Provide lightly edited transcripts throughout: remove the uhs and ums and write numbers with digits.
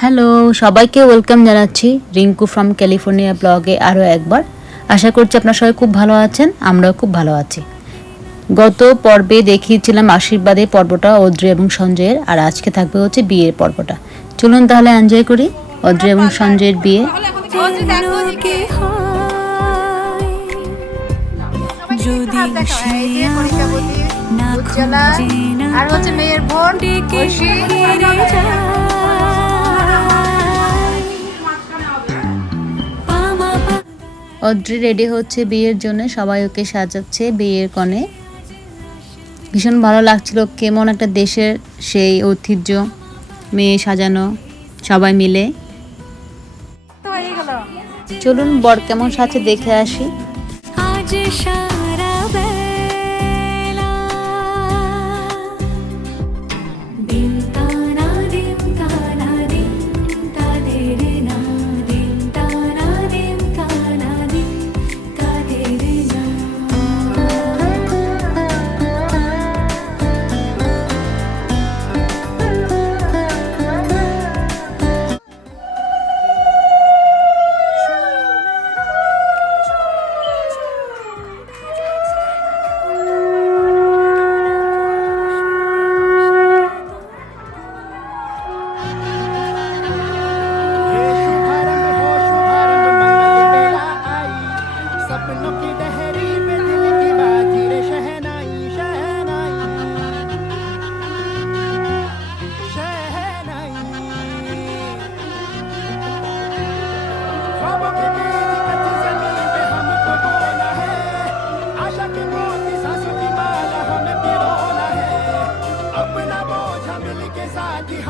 Hello, সবাইকে welcome জানাচ্ছি Rinku from California ব্লগে আরও একবার। আশা করছি আপনারা সবাই খুব ভালো আছেন, আমরাও খুব ভালো আছি। গত পর্বে দেখিয়েছিলাম আশীর্বাদের পর্বটা অদ্রি এবং সঞ্জয়ের, আর আজকে থাকবে হচ্ছে বিয়ের পর্বটা। চলুন তাহলে এনজয় করি অদ্রি এবং সঞ্জয়ের বিয়ে। আর হচ্ছে মেয়ের বোন অদ্রি রেডি হচ্ছে বিয়ের জন্য, সবাই ওকে সাজাচ্ছে বিয়ের কনে। ভীষণ ভালো লাগছিল, কেমন একটা দেশের সেই ঐতিহ্য, মেয়ে সাজানো সবাই মিলে। চলুন বর কেমন সাজে দেখে আসি।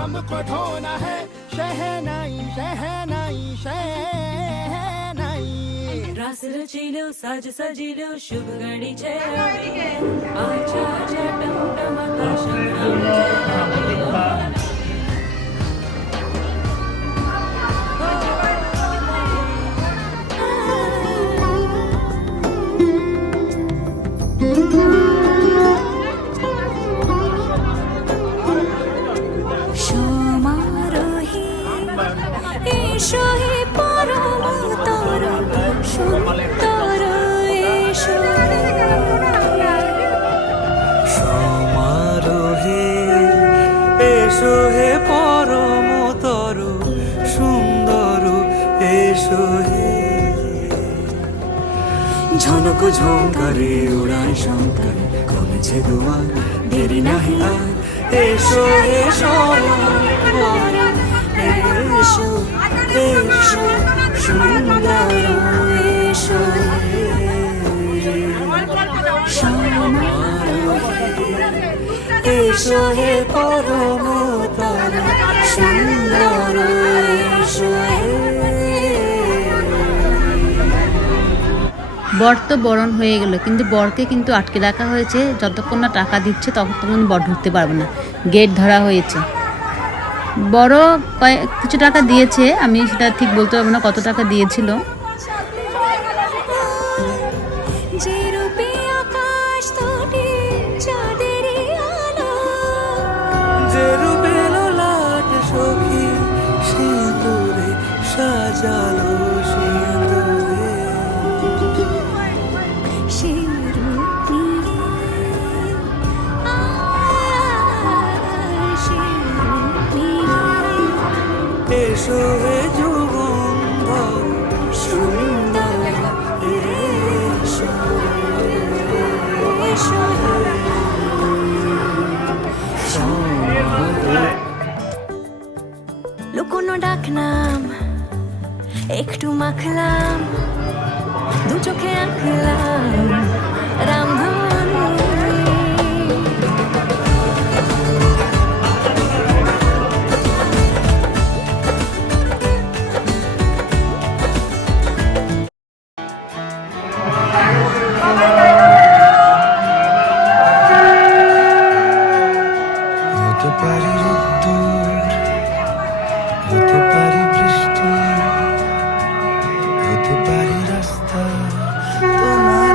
हमको ढोना है शहनाई शहनाई शहनाई रस रचिलो सज सजिलो शुभ घड़ी छे आचा आचा टम टम এসো হে পরমতর সুন্দর এসো হে ঝনক ঝঙ্কারে উড়ায় শঙ্কর খুলেছে দুয়ার দেরি নাহি আর এসো এসো এসো এসো সুন্দর এসো এসো হে পরমতর সুন্দর এসো বর তো বরণ হয়ে গেল, কিন্তু বরকে কিন্তু আটকে রাখা হয়েছে, যতক্ষণ না টাকা দিচ্ছে ততক্ষণ বর ঢুকতে পারবে না, গেট ধরা হয়েছে। বড় কিছু টাকা দিয়েছে, আমি সেটা ঠিক বলতে পারবো না কত টাকা দিয়েছিল। সাজালো সিঁদুরে এসো হে যুগন্ধর সুন্দর এসো এসো লুকোনো ডাকনাম একটু মাখলাম দু চোখে আঁকলাম রামধনু হতে পারি রোদ্দুর হতে পারি বৃষ্টি হতে পারি রাস্তা তোমার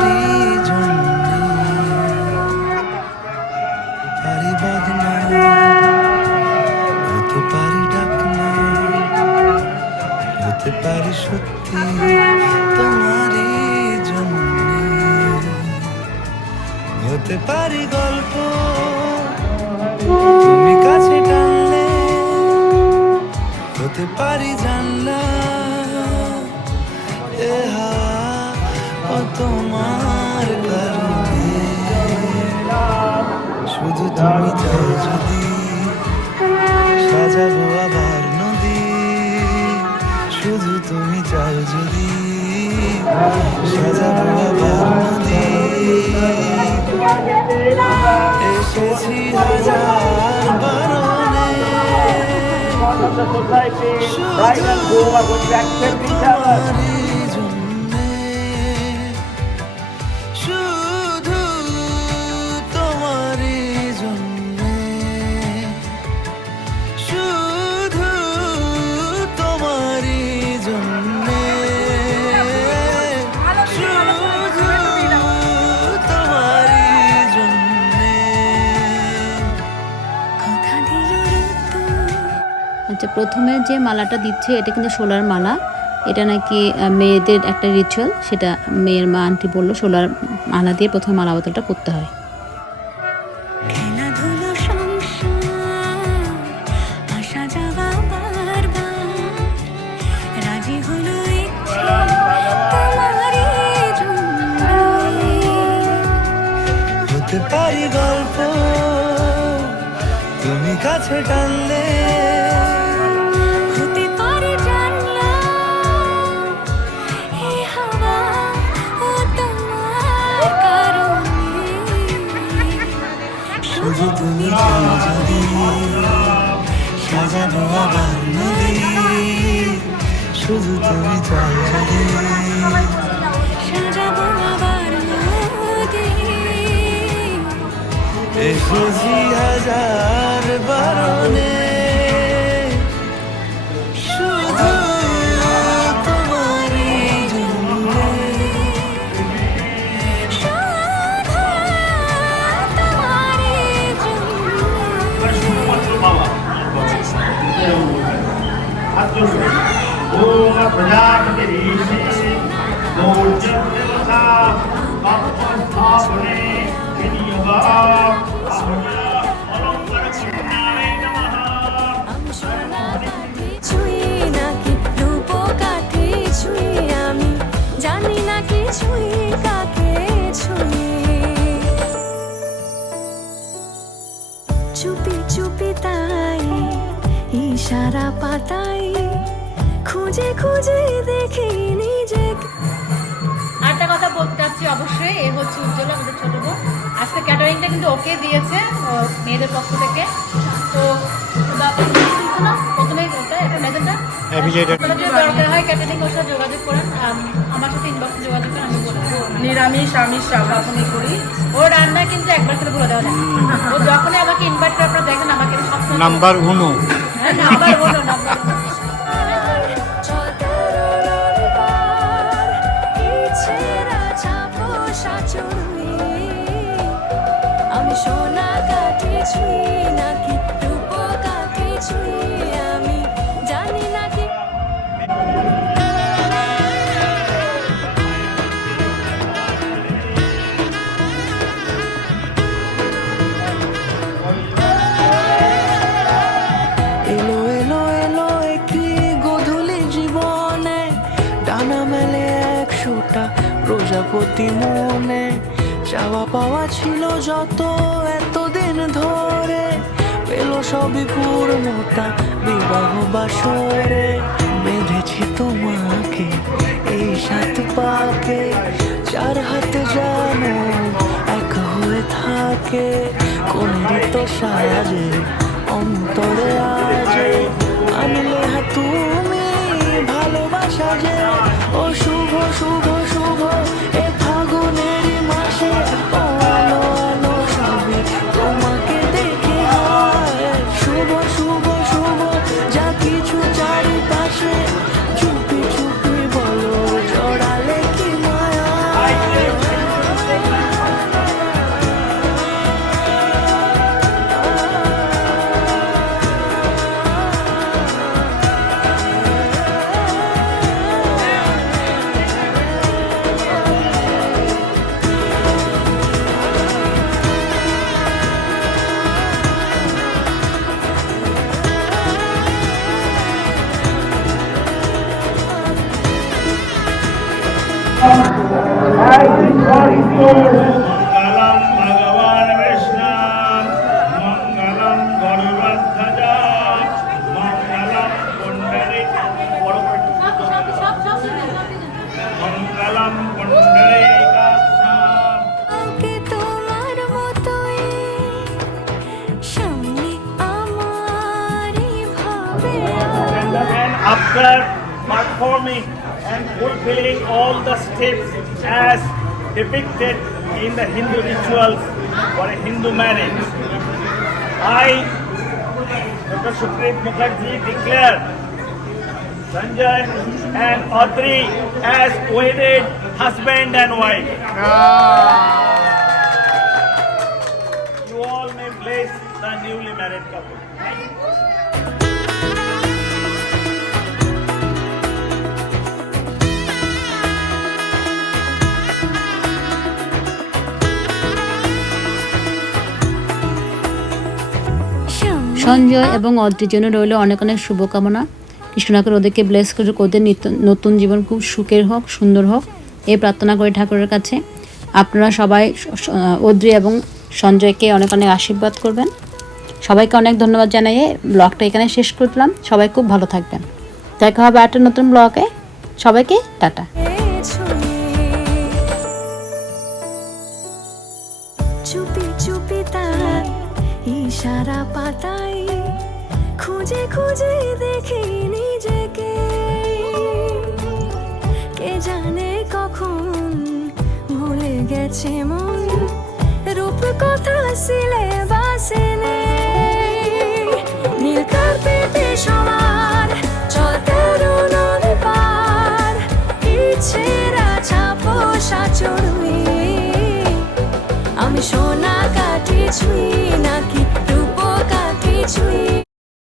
হতে পারি গল্প তুমি কাছে টানলে, হতে পারি জানলা এ হাওয়া ও তোমার কারণে। শুধু তুমি চাও যদি সাজাবো আবার নদী, শুধু তুমি চাও যদি সাজাবো আবার নদী। এসেছি হাজার বারণে, শুধু তোমারই জন্যে, শুধু তোমারই জন্যে, শুধু তোমারই জন্যে, শুধু তোমারই জন্যে। কথা দিল ঋতু আচ্ছা, প্রথমে যে মালাটা দিচ্ছে এটা কিন্তু শোলার মালা। এটা নাকি মেয়েদের একটা রিচুয়াল, সেটা মেয়ের মা আন্টি বললো শোলার মালা দিয়ে প্রথমে মালা বোতলটা করতে হয়। খেলাধুলো সংসার আসা যাওয়া বারবার রাজি হলো ইচ্ছে তোমারই জন্যে। হতে পারি গল্প তুমি কাছে টানলে, হতে পারে জানলা এই হাওয়া ও তোমার কারণে। শুধু তুমি চাও যদি সাজাবো আবার নদী, শুধু তুমি চাও যদি সাজাবো আবার নদী। এসেছি হাজার বারণে, শুধু তোমারই জন্যে, শুধু তোমারই জন্যে। ओम प्रजापतिरीशे गौर्जव्यवसा बापस्थापने विनियोगा अलंकारकुण्डाय नमः। আমি সোনা কাঠি ছুঁই নাকি রূপ কাঠি ছুঁই, আমি জানি না কি ছুঁই কাকে ছুঁই। চুপি চুপি তাই ইশারা পাতাই খুঁজে খুঁজে দেখি নিজেকে। আরেকটা কথা বলতে চাচ্ছি, অবশ্যই এ হচ্ছে উজ্জ্বল, আমাদের ছোট বোন। আজকে ক্যাটারিংটা কিন্তু ওকে দিয়েছে মেয়েদের পক্ষ থেকে। তো প্রথমেই এটা মেয়েদেরটা আপনাদের যদি দরকার হয় ক্যাটারিং ওর সাথে যোগাযোগ করেন, আমার সাথে ইনবক্সে যোগাযোগ করেন, আমি বলে দেবো। নিরামিষ আমিষ সবরকমই করি। ও রান্না কিন্তু একবার করে বলে দেওয়া যায়। ও যখনই আমাকে ইনভাইট করে আপনারা দেখেন, আমাকে সবসময় নাম্বার 1 নাম্বার হলো নাম্বার আমি সোনা কাঠি ছুঁই নাকি রূপ কাঠি ছুঁই, আমি জানি নাকি। এলো এলো এলো একটি গধূলি জীবনে, ডানা মেলে 100টা প্রজাপতি মনে। চাওয়া পাওয়া ছিল যত এতদিন ধরে, পেল সবই পূর্ণতা বিবাহ বাসরে। বেঁধেছি তোমাকে এই 7 পাকে, 4 হাতে জানো এক হয়ে থাকে। কোনেরই তো সাজে অন্তরে আজে আনলে তুমি ভালোবাসা যে। ও শুভ শুভ শুভ এ ফাগুনেরই মাসে, ও আলো আলো সবে তোমাকে দেখে হয়। শুভ শুভ শুভ যা কিছু চারিপাশে, চুপি চুপি বলো জড়ালে কি মায়া। after performing and fulfilling all the steps as depicted in the Hindu rituals for a Hindu marriage, I, Dr. Sukhdeep Mukherjee, declare Sanjay and Audrey as wedded husband and wife. You all may bless the newly married couple. Sanjay এবং অদ্রির জন্য রইল অনেক অনেক শুভকামনা। কৃষ্ণনগর ওদেরকে bless করে ওদের নতুন জীবন খুব সুখের হোক, সুন্দর হোক, এই প্রার্থনা করে ঠাকুরের কাছে। আপনারা সবাই অদ্রি এবং সঞ্জয়কে অনেক অনেক আশীর্বাদ করবেন। সবাইকে অনেক ধন্যবাদ জানিয়ে ব্লগটা এখানে শেষ করলাম। সবাই খুব ভালো থাকবেন। দেখা হবে একটা নতুন ব্লগে। সবাইকে টাটা। চুপি চুপি তার ইশারা পাতাই খুঁজে খুঁজে দেখি নিজেকে, কে জানে কখন ভুলে গেছে মন রূপ কথা সিলেবাসে নেই। নীল কার্পেটে সবার চলতে নদী পার, ইচ্ছেরা ছাপোষা চড়ুই আমি সোনা কাঠি ছুঁই নাকি